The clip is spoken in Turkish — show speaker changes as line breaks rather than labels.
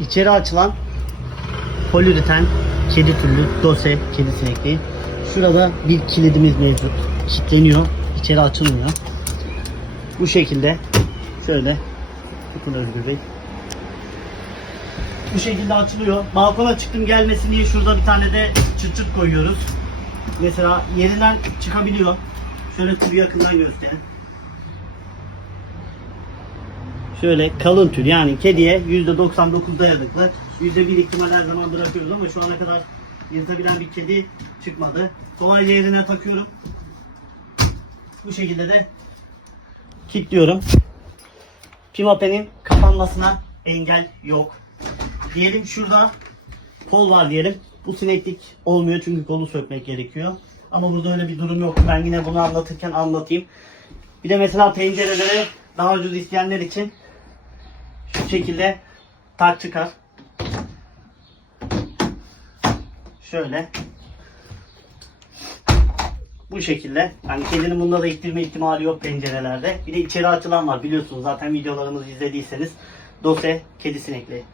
içeri açılan poliüreten kedi türlü dose kedi sinekliği. Şurada bir kilidimiz mevcut. Kilitleniyor. İçeri açılmıyor. Bu şekilde şöyle tutun Özgür Bey. Bu şekilde açılıyor. Balkona çıktım gelmesin diye şurada bir tane de çıt çıt koyuyoruz. Mesela yerinden çıkabiliyor. Şöyle tür yakından göstereyim. Şöyle kalın tür yani kediye %99 dayanıklı. %1 ihtimal her zaman bırakıyoruz ama şu ana kadar yırtabilen bir kedi çıkmadı. Kolayca yerine takıyorum. Bu şekilde de kilitliyorum. Pimape'nin kapanmasına engel yok. Diyelim şurada kol var diyelim. Bu sineklik olmuyor çünkü kolu sökmek gerekiyor. Ama burada öyle bir durum yok. Ben yine bunu anlatırken anlatayım. Bir de mesela pencerelere daha ucuz isteyenler için şekilde tak çıkar. Şöyle. Bu şekilde. Yani kedinin bunda da ittirme ihtimali yok pencerelerde. Bir de içeri açılan var biliyorsunuz zaten videolarımızı izlediyseniz. Dose kedi sinekliği.